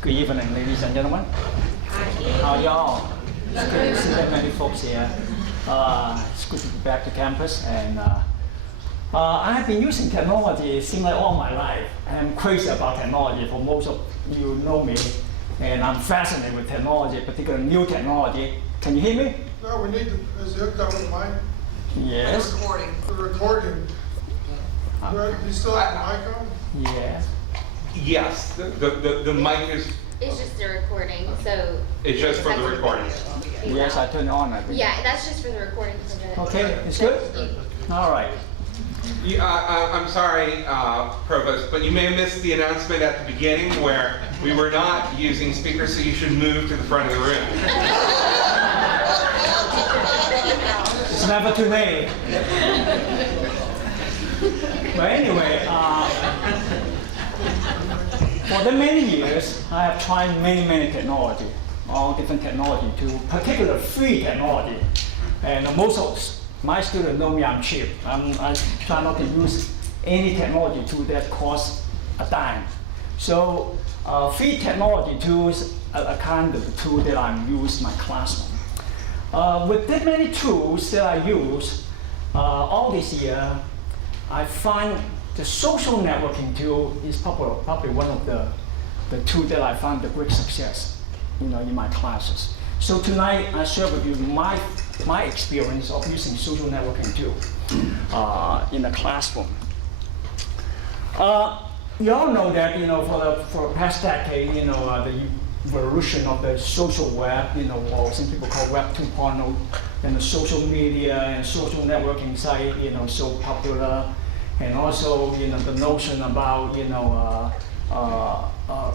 Good evening, ladies and gentlemen. How are y'all? It's good to see that many folks here. It's good to be back to campus, and I have been using technology seems like all my life. I'm crazy about technology. For most of you know me, and I'm fascinated with technology, particularly new technology. Can you hear me? No, we need to, is it hooked up with the mic? Yes. The recording. You still have the mic on? Yes. Yes, the mic is. It's just a recording, so. It's just for the recording. Yes, I turned it on, I think. Yeah, that's just for the recording. Okay, it's good? All right. I'm sorry, Provost, but you may have missed the announcement at the beginning where we were not using speakers, so you should move to the front of the room. It's never too late. But anyway, for the many years, I have tried many technology, all different technology, to particular free technology. And most of my students know me, I'm cheap. I try not to use any technology tool that costs a dime. So free technology tools are kind of the tool that I use in my classroom. With the many tools that I use all this year, I find the social networking tool is probably one of the tools that I found the great success, in my classes. So tonight I share with you my experience of using social networking tool in the classroom. You all know that for the past decade, the evolution of the social web, or some people call Web 2.0, and the social media and social networking site, so popular. And also, the notion about,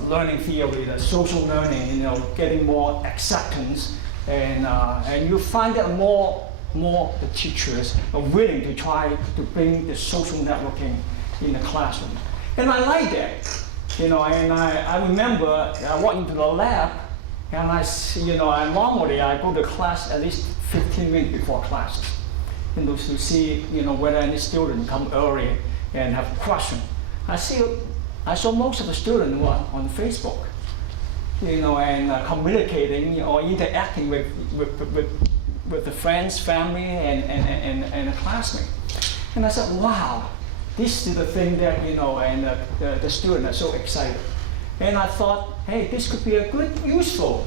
learning theory, the social learning, getting more acceptance, and you find that more the teachers are willing to try to bring the social networking in the classroom, and I like that, and I remember I walked into the lab, and I normally I go to class at least 15 minutes before classes. To see whether any student come early and have questions. I saw most of the students on Facebook, and communicating or interacting with the friends, family, and a classmate. And I said, wow, this is the thing that and the students are so excited. And I thought, hey, this could be a good, useful,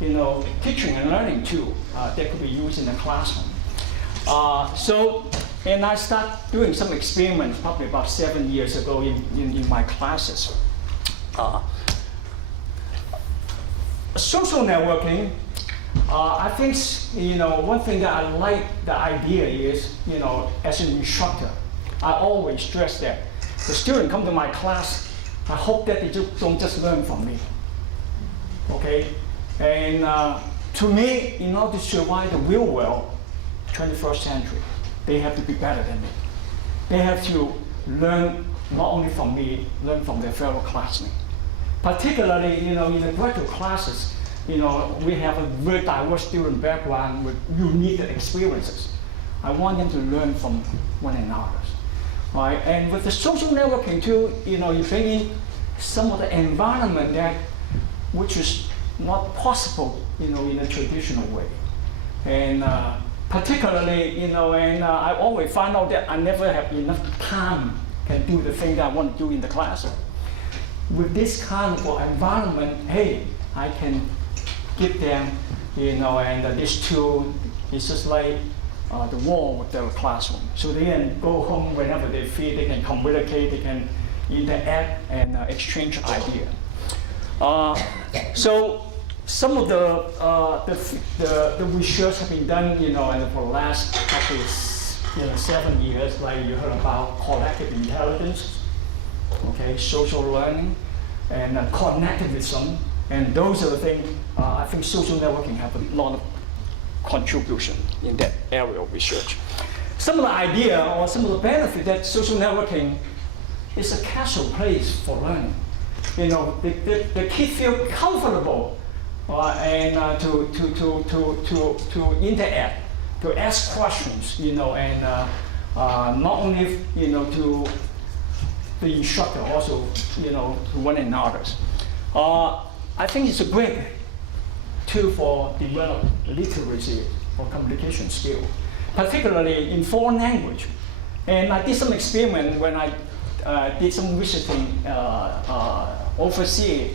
teaching and learning tool that could be used in the classroom. And I started doing some experiments probably about 7 years ago in my classes. Social networking, I think, one thing that I like the idea is, as an instructor, I always stress that the student come to my class, I hope that they don't just learn from me, okay? And to me, in order to survive the real world, 21st century, they have to be better than me. They have to learn not only from me, learn from their fellow classmates. Particularly, in the graduate classes, we have a very diverse student background with unique experiences. I want them to learn from one another, right? And with the social networking too, you bring in some of the environment which is not possible, in a traditional way. And particularly, and I always find out that I never have enough time can do the thing that I want to do in the classroom. With this kind of environment, hey, I can give them, and this tool is just like the wall with their classroom. So they can go home whenever they feel, they can communicate, they can interact and exchange ideas. So some of the research have been done, and for the last probably 7 years, like you heard about collective intelligence, okay, social learning, and connectivism, and those are the things. I think social networking have a lot of contribution in that area of research. Some of the idea or some of the benefit that social networking is a casual place for learning. The kids feel comfortable. And to interact, to ask questions, and not only to the instructor, also to one another. I think it's a great tool for develop literacy or communication skill, particularly in foreign language. And I did some experiment when I did some visiting overseas,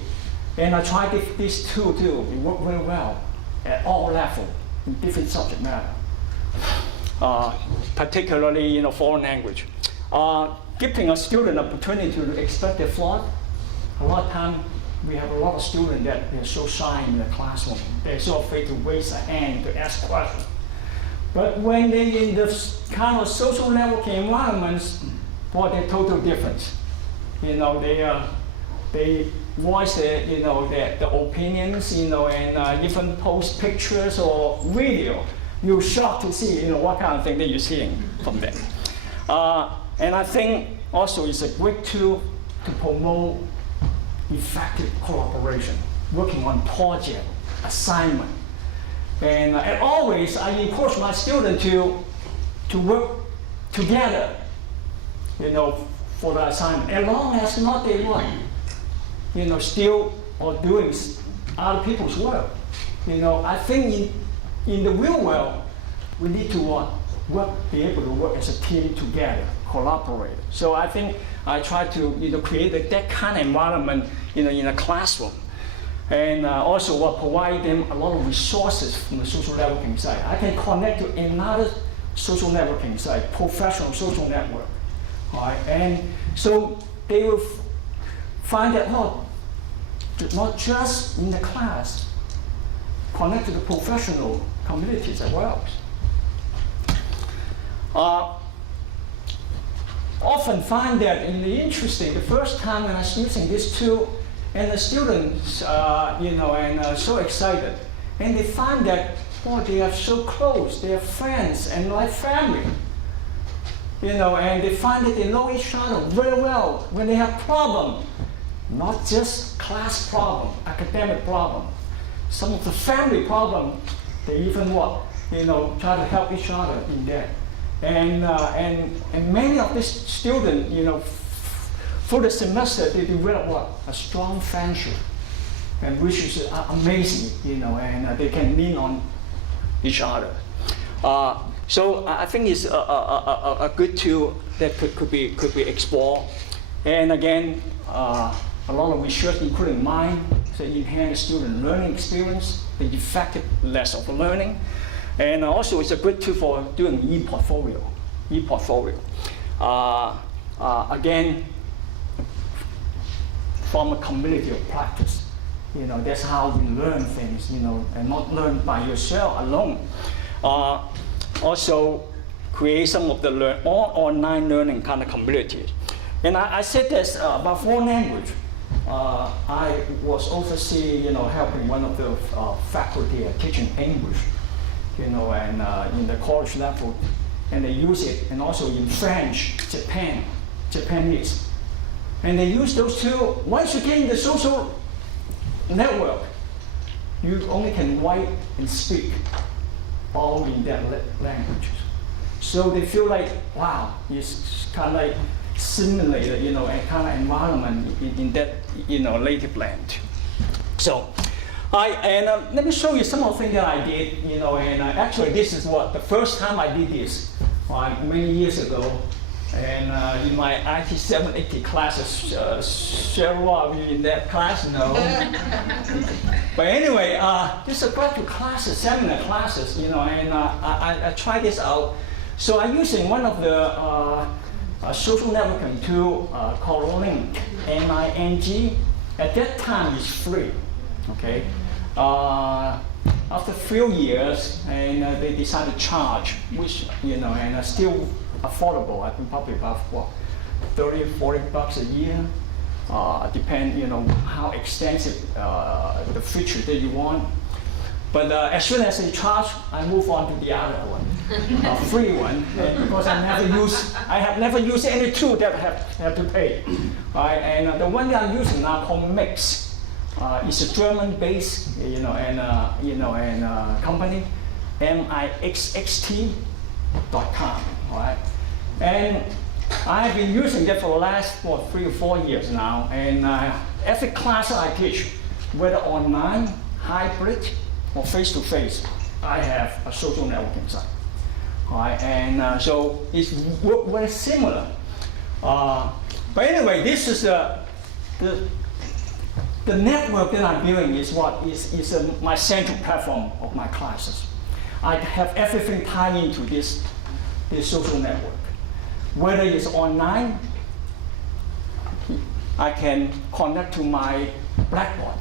and I tried this tool too. It worked very well at all levels in different subject matter, particularly in a foreign language. Giving a student opportunity to express their thought. A lot of time we have a lot of students that they're so shy in the classroom. They're so afraid to raise a hand to ask questions. But when they're in the kind of social networking environments, boy, they're totally different. You know, they voice their, you know, their opinions, you know, and even post pictures or video. You're shocked to see, you know, what kind of thing that you're seeing from them. And I think also it's a great tool to promote effective collaboration, working on project, assignment. And always I encourage my students to work together, you know, for the assignment, as long as not they want, you know, still or doing other people's work. You know, I think in the real world, we need to be able to work as a team together, collaborate. So I think I try to, you know, create that kind of environment, you know, in a classroom. And also provide them a lot of resources from the social networking side. I can connect to another social networking site, professional social network. All right? And so they will find that, oh, not just in the class, connect to the professional communities as well. Often find that in the interesting, the first time when I was using this tool, and the students, you know, and so excited, and they find that, boy, they are so close, they are friends and like family, you know, and they find that they know each other very well. When they have problem, not just class problem, academic problem, some of the family problem, they even you know, try to help each other in that. And many of these students, you know, for the semester, they develop a strong friendship, and which is amazing, you know, and they can lean on each other. So I think it's a good tool that could be explored. And again, a lot of research, including mine, to enhance student learning experience, the effectiveness of learning, and also it's a good tool for doing e-portfolio. Again, from a community of practice. You know, that's how we learn things, you know, and not learn by yourself alone. Also, create some of the online learning kind of communities. And I said this about foreign language. I was overseeing, you know, helping one of the faculty teaching English, you know, and in the college level, and they use it, and also in French, Japanese. And they use those two. Once you get in the social network, you only can write and speak all in that language. So they feel like, wow, it's kind of like simulated, you know, a kind of environment in that, you know, native land. So, let me show you some of the things that I did, you know, and actually this is the first time I did this, many years ago. And in my IT 780 classes, several of you in that class know. But anyway, this is back to classes, seminar classes, you know, and I tried this out. So I'm using one of the social networking tool called Ning, M-I-N-G. At that time, it's free, okay? After a few years, and they decided to charge, which, you know, and still affordable. I think probably about $30-40 a year. Depend, you know, how extensive the feature that you want. But as soon as they charge, I move on to the other one, free one, because I have never used any tool that have to pay. Right? And the one that I'm using now called Mix. It's a German-based, you know, and company, mixxt.com. Right? And I've been using that for the last 3 or 4 years now, and every class I teach, whether online, hybrid, or face-to-face, I have a social networking site. All right, and so it's very similar. But anyway, this is the network that I'm building is my central platform of my classes. I have everything tied into this social network. Whether it's online, I can connect to my Blackboard,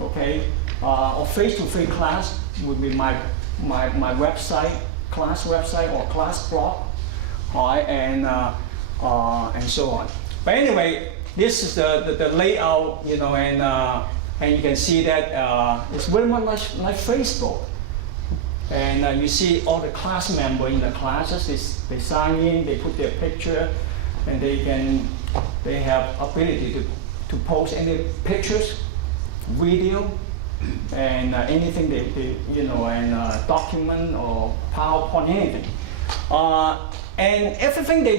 okay? Or face-to-face class would be my website, class website or class blog, all right, and so on. But anyway, this is the layout, you know, and you can see that it's very much like Facebook. And you see all the class members in the classes, they sign in, they put their picture, and they have ability to post any pictures, video, and anything they you know, and document or PowerPoint, anything. And everything they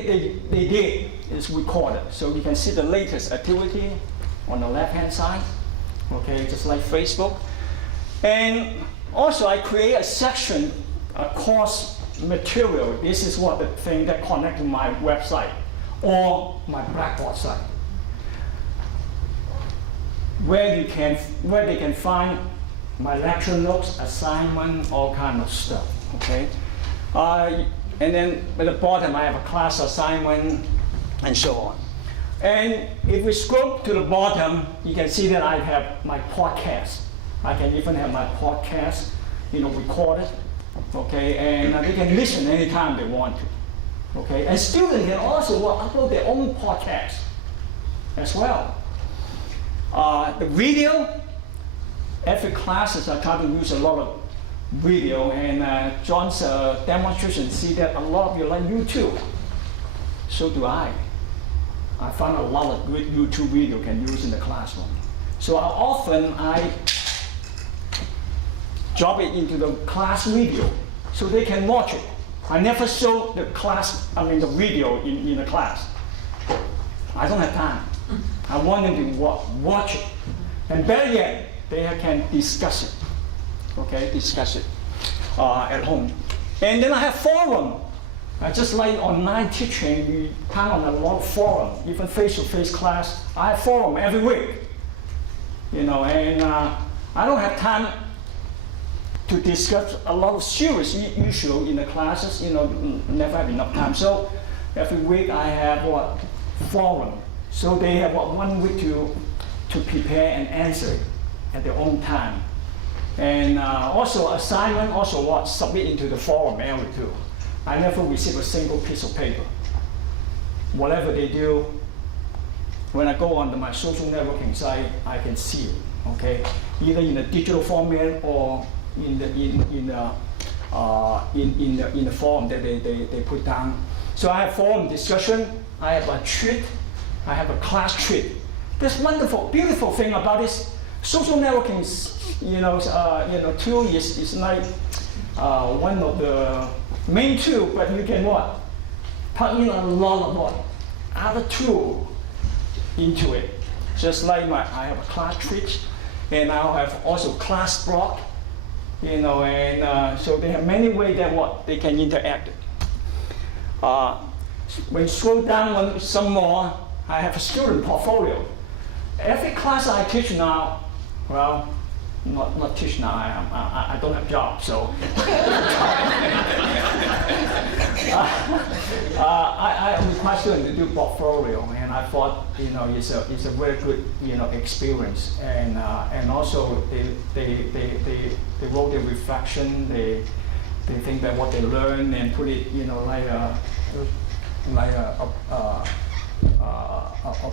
did is recorded. So you can see the latest activity on the left-hand side, okay, just like Facebook. And also I create a section, a course material. This is what the thing that connects to my website or my Blackboard site, where they can find my lecture notes, assignment, all kind of stuff, okay? And then at the bottom, I have a class assignment, and so on. And if we scroll to the bottom, you can see that I have my podcast. I can even have my podcast, you know, recorded, okay? And they can listen anytime they want to, okay? And students can also upload their own podcast as well. The video, every classes I try to use a lot of video, and John's demonstration see that a lot of you like YouTube. So do I. I found a lot of good YouTube video can use in the classroom. So often I drop it into the class video so they can watch it. I never show the video in the class. I don't have time. I want them to watch it. And better yet, they can discuss it. Okay, discuss it at home. And then I have forum. Just like online teaching, we count on a lot of forum, even face-to-face class. I have forum every week. You know, and I don't have time to discuss a lot of serious issues in the classes. You know, never have enough time. So every week I have forum. So they have 1 week to prepare and answer at their own time. And also assignment, also submit into the forum area too. I never receive a single piece of paper. Whatever they do, when I go onto my social networking site, I can see it. Okay, either in a digital format or in the forum that they put down. So I have forum discussion. I have a treat. I have a class treat. This wonderful, beautiful thing about this social networking, tool is like one of the main tool, but you can plug in a lot of other tool into it. Just like I have a class treat, and I have also class blog, you know, and so they have many ways that they can interact. When you scroll down some more, I have a student portfolio. Every class I teach now, well, not teach now, I don't have a job, so. I require students to do portfolio, and I thought, you know, it's a very good, you know, experience, and also they wrote their reflection, they think about what they learned and put it, you know, like a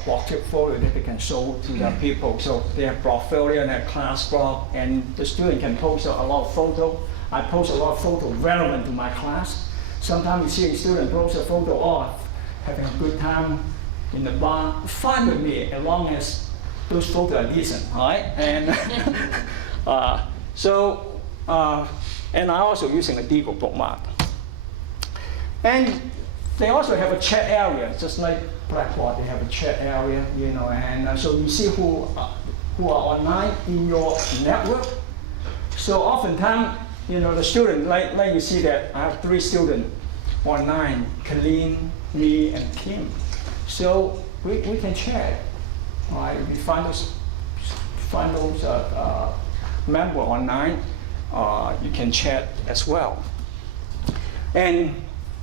portfolio that they can show to the people. So they have portfolio and a class blog, and the student can post a lot of photo. I post a lot of photo relevant to my class. Sometimes you see a student post a photo of having a good time in the bar. Fine with me, as long as those photos are decent, all right? And and I'm also using a Deagle bookmark. And they also have a chat area, just like Blackboard. They have a chat area, you know, and so you see who who are online in your network. So oftentimes, the student, like you see that I have 3 students online, Colleen, me, and Kim. So we can chat. Right? We find those members online. You can chat as well. And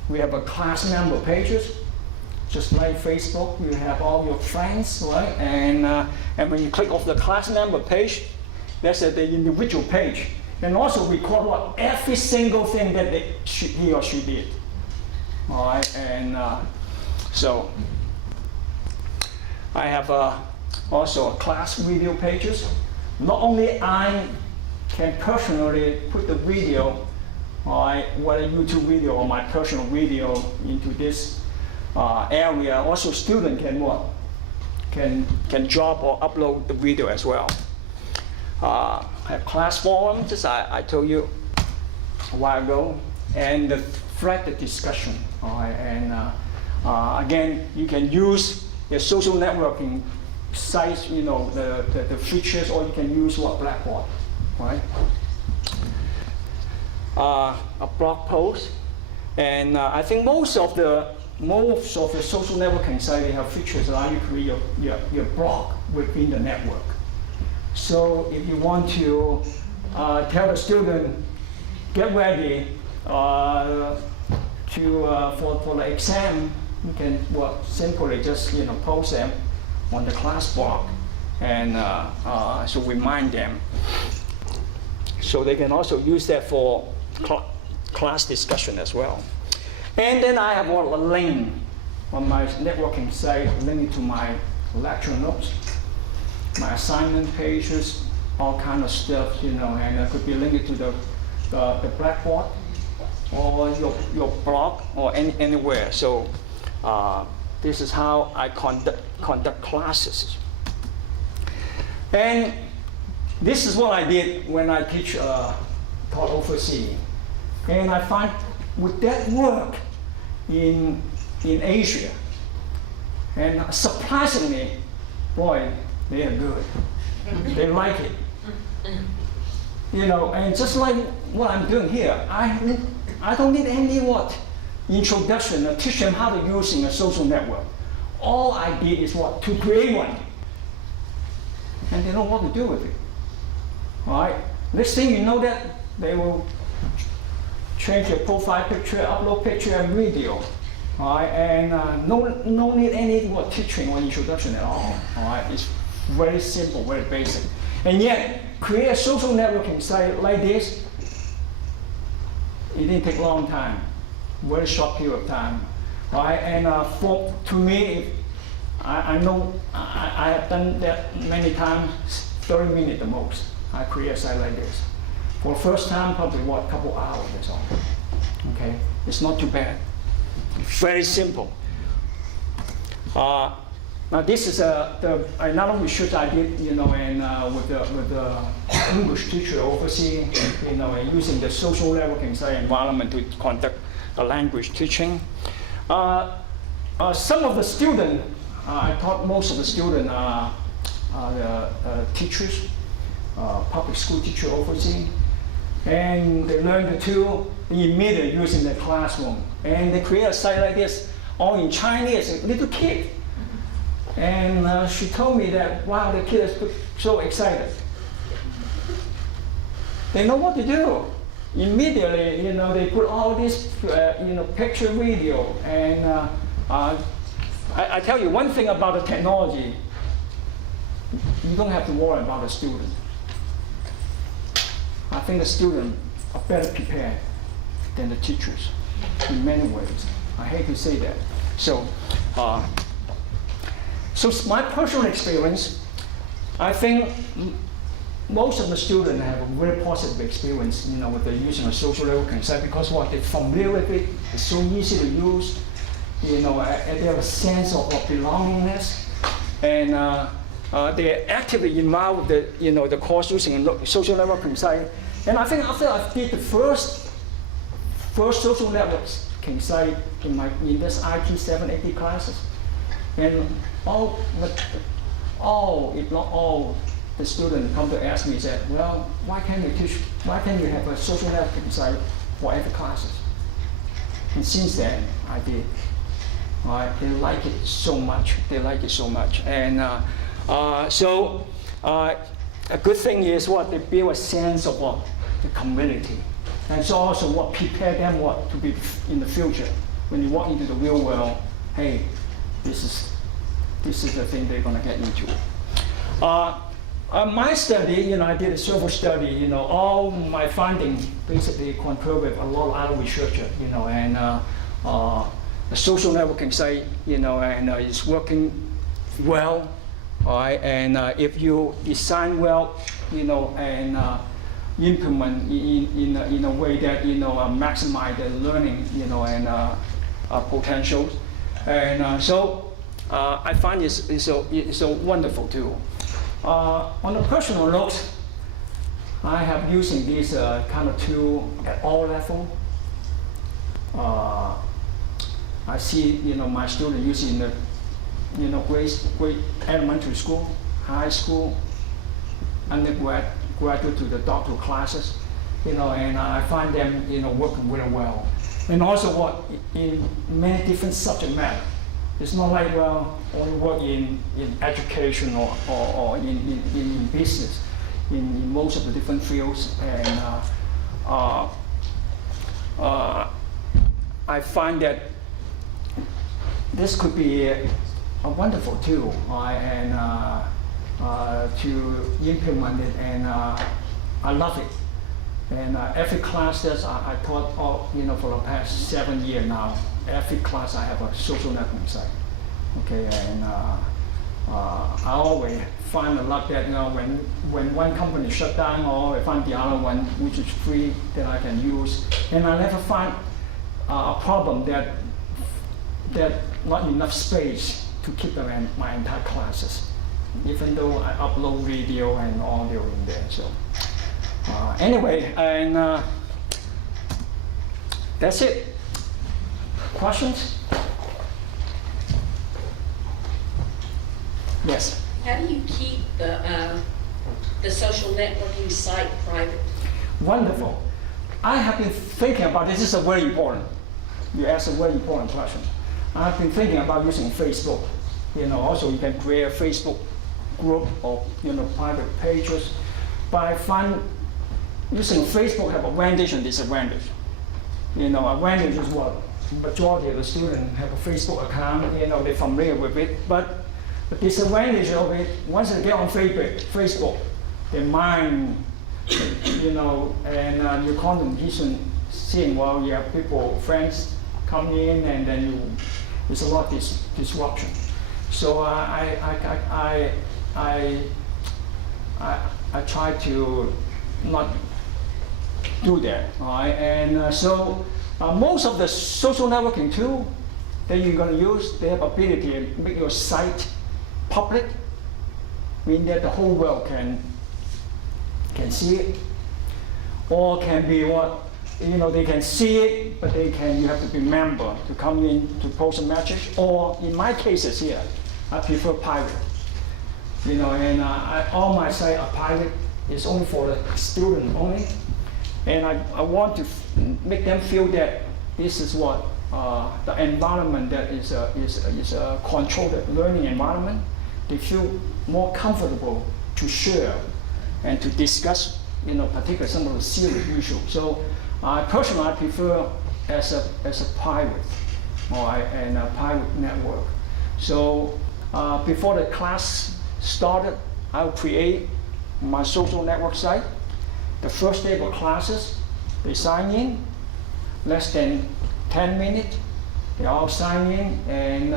we have a class member pages, just like Facebook. You have all your friends, right? And when you click off the class member page, that's the individual page. And also record every single thing that he or she did. All right, and so I have also a class video pages. Not only I can personally put the video, whether YouTube video or my personal video into this area, also student can drop or upload the video as well. I have class forums, as I told you a while ago, and the threaded discussion. And again, you can use the social networking sites, the features, or you can use Blackboard, right? A blog post, and I think most of the social networking sites have features that allow you to create your blog within the network. So if you want to tell the student, get ready for the exam, you can simply just post them on the class blog, and so remind them. So they can also use that for class discussion as well. And then I have a link on my networking site, linking to my lecture notes, my assignment pages, all kind of stuff, and it could be linked to the Blackboard or your blog or anywhere. So this is how I conduct classes. And this is what I did when I taught overseas. And I find with that work in Asia, and surprisingly, boy, they are good. They like it. And just like what I'm doing here, I don't need any introduction or teach them how to use a social network. All I did is to create one. And they know what to do with it. All right. Next thing you know that they will change your profile picture, upload picture and video. All right. And no need any teaching or introduction at all. All right. It's very simple, very basic. And yet, create a social networking site like this, it didn't take a long time, very short period of time. Right? And to me, I know I have done that many times, 30 minutes the most. I create a site like this. For the first time, probably a couple hours, that's all. Okay, it's not too bad. Very simple. Now this is another research I did, and with the English teacher overseas, and using the social networking site environment to conduct the language teaching. Some of the students, I taught most of the students are the teachers, public school teacher overseas, and they learn the tool immediately using the classroom. And they create a site like this, all in Chinese, a little kid. And she told me that, wow, the kids are so excited. They know what to do. Immediately, they put all this, picture, video, and I tell you one thing about the technology, you don't have to worry about the student. I think the students are better prepared than the teachers in many ways. I hate to say that. So my personal experience, I think most of the students have a very positive experience, with the using a social networking site because they're familiar with it. It's so easy to use. They have a sense of belongingness, and they're actively involved with the course using a social networking site. And I think after I did the first social networking site in this IT 780 classes, and if not all, the student come to ask me, said, well, why can't you have a social networking site for every classes? And since then, I did. They like it so much. They like it so much. And so a good thing is what they build a sense of what the community, and so also what prepare them what to be in the future. When you walk into the real world, hey, this is the thing they're gonna get into. My study, I did a several study. All my findings basically concur with a lot of other researchers. And the social networking site, and it's working well. All right, and if you design well, and implement in a way that maximize the learning, and potentials, and so I find it's so wonderful too. On a personal note, I have using this kind of tool at all level. I see my students using the grade elementary school, high school, undergrad, graduate to the doctoral classes, and I find them working really well. And also what in many different subject matter. It's not like only work in education or in business, in most of the different fields. And I find that this could be a wonderful tool, and to implement it, and I love it. And every class that I taught, for the past 7 years now, every class I have a social networking site. Okay, and I always find a lot that when one company shut down, or I find the other one which is free that I can use, and I never find a problem that not enough space to keep them in my entire classes, even though I upload video and audio in there. So anyway, and that's it. Questions? Yes. How do you keep the social networking site private? Wonderful. I have been thinking about this. This is a very important. You asked a very important question. I've been thinking about using Facebook. Also you can create a Facebook group or private pages. But I find using Facebook have advantage and disadvantage. Advantage is what majority of the students have a Facebook account. They're familiar with it. But the disadvantage of it, once they get on Facebook, their mind, and your content seeing you have people, friends come in, and then there's a lot of disruption. So I try to not do that. All right? And so most of the social networking tool that you're going to use, they have ability to make your site public, meaning that the whole world can see it, or can be what they can see it, but you have to be member to come in to post a message. Or in my cases here, I prefer private. And all my sites are private. It's only for the student only, and I want to make them feel that this is what the environment that is a controlled learning environment. They feel more comfortable to share and to discuss, particularly some of the serious issues. So personally, I prefer as a private, and a private network. So before the class started, I'll create my social network site. The first day of classes, they sign in, less than 10 minutes. They all sign in, and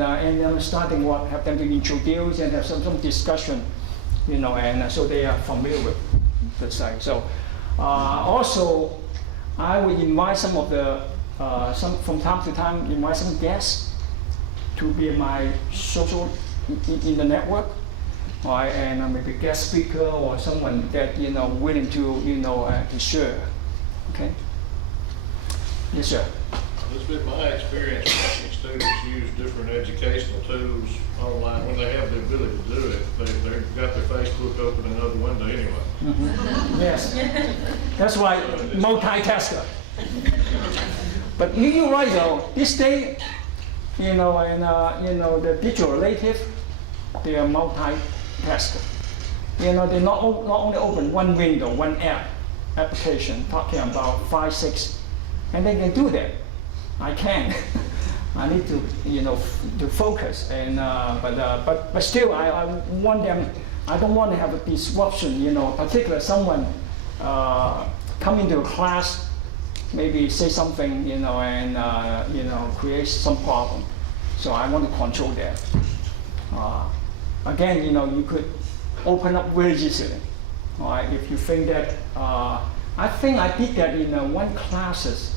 then starting have them to introduce and have some discussion, and so they are familiar with the site. So also, I will invite some of the from time to time invite some guests to be my social in the network, and maybe guest speaker or someone that willing to share. Okay. Yes, sir. It's been my experience watching students use different educational tools online, when they have the ability to do it, they've got their Facebook open in another window anyway. Yes. That's why multitasker. But you're right though, this day, you know, and the digital native, they are multitasker. You know, they not only open one window, one application, talking about 5, 6, and they can do that. I can't. I need to, to focus, and but still, I want them. I don't want to have a disruption. Particularly someone come into a class, maybe say something, and create some problem. So I want to control that. Again, you could open up very easily. All right, if you think that, I think I did that in one classes.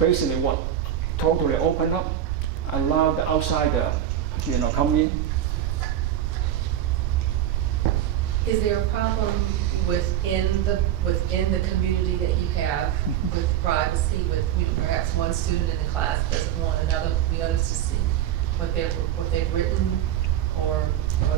Basically what totally open up, allow the outsider, come in. Is there a problem within the community that you have with privacy, with perhaps one student in the class doesn't want the others to see what they've written or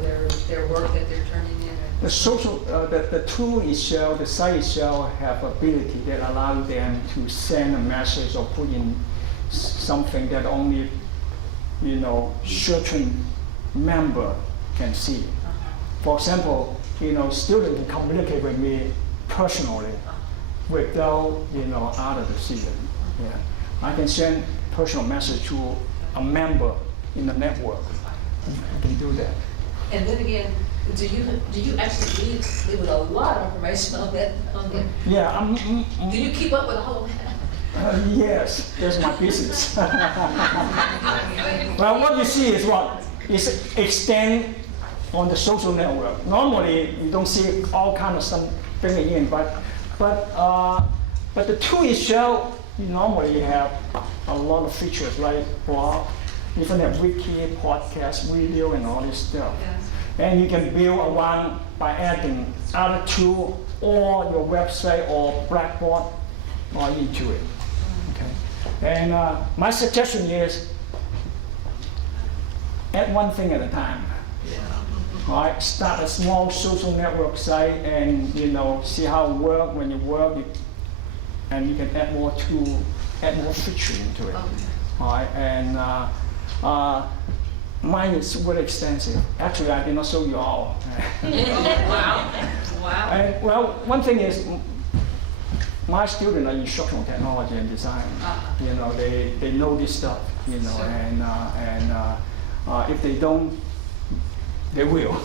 their work that they're turning in? The social, the tool itself, the site itself have ability that allow them to send a message or put in something that only, certain member can see. For example, student can communicate with me personally without, other to see it. Yeah. I can send personal message to a member in the network. I can do that. And then again, do you actually leave with a lot of information on that? Yeah. Do you keep up with the whole? Yes, that's my business. Well, what you see is what is extend on the social network. Normally, you don't see all kind of stuff bringing in, but the tool itself, you normally have a lot of features like blog, even have wiki, podcast, video, and all this stuff. Yes. And you can build around by adding other tool or your website or Blackboard or into it. Okay. And my suggestion is add one thing at a time. All right. Start a small social network site and see how it works. When you work, and you can add more tool, add more feature into it. Okay. All right. And mine is very extensive. Actually, I did not show you all. Wow. And, well, one thing is, my students are instructional technology and design. They know this stuff. Sure. And if they don't, they will.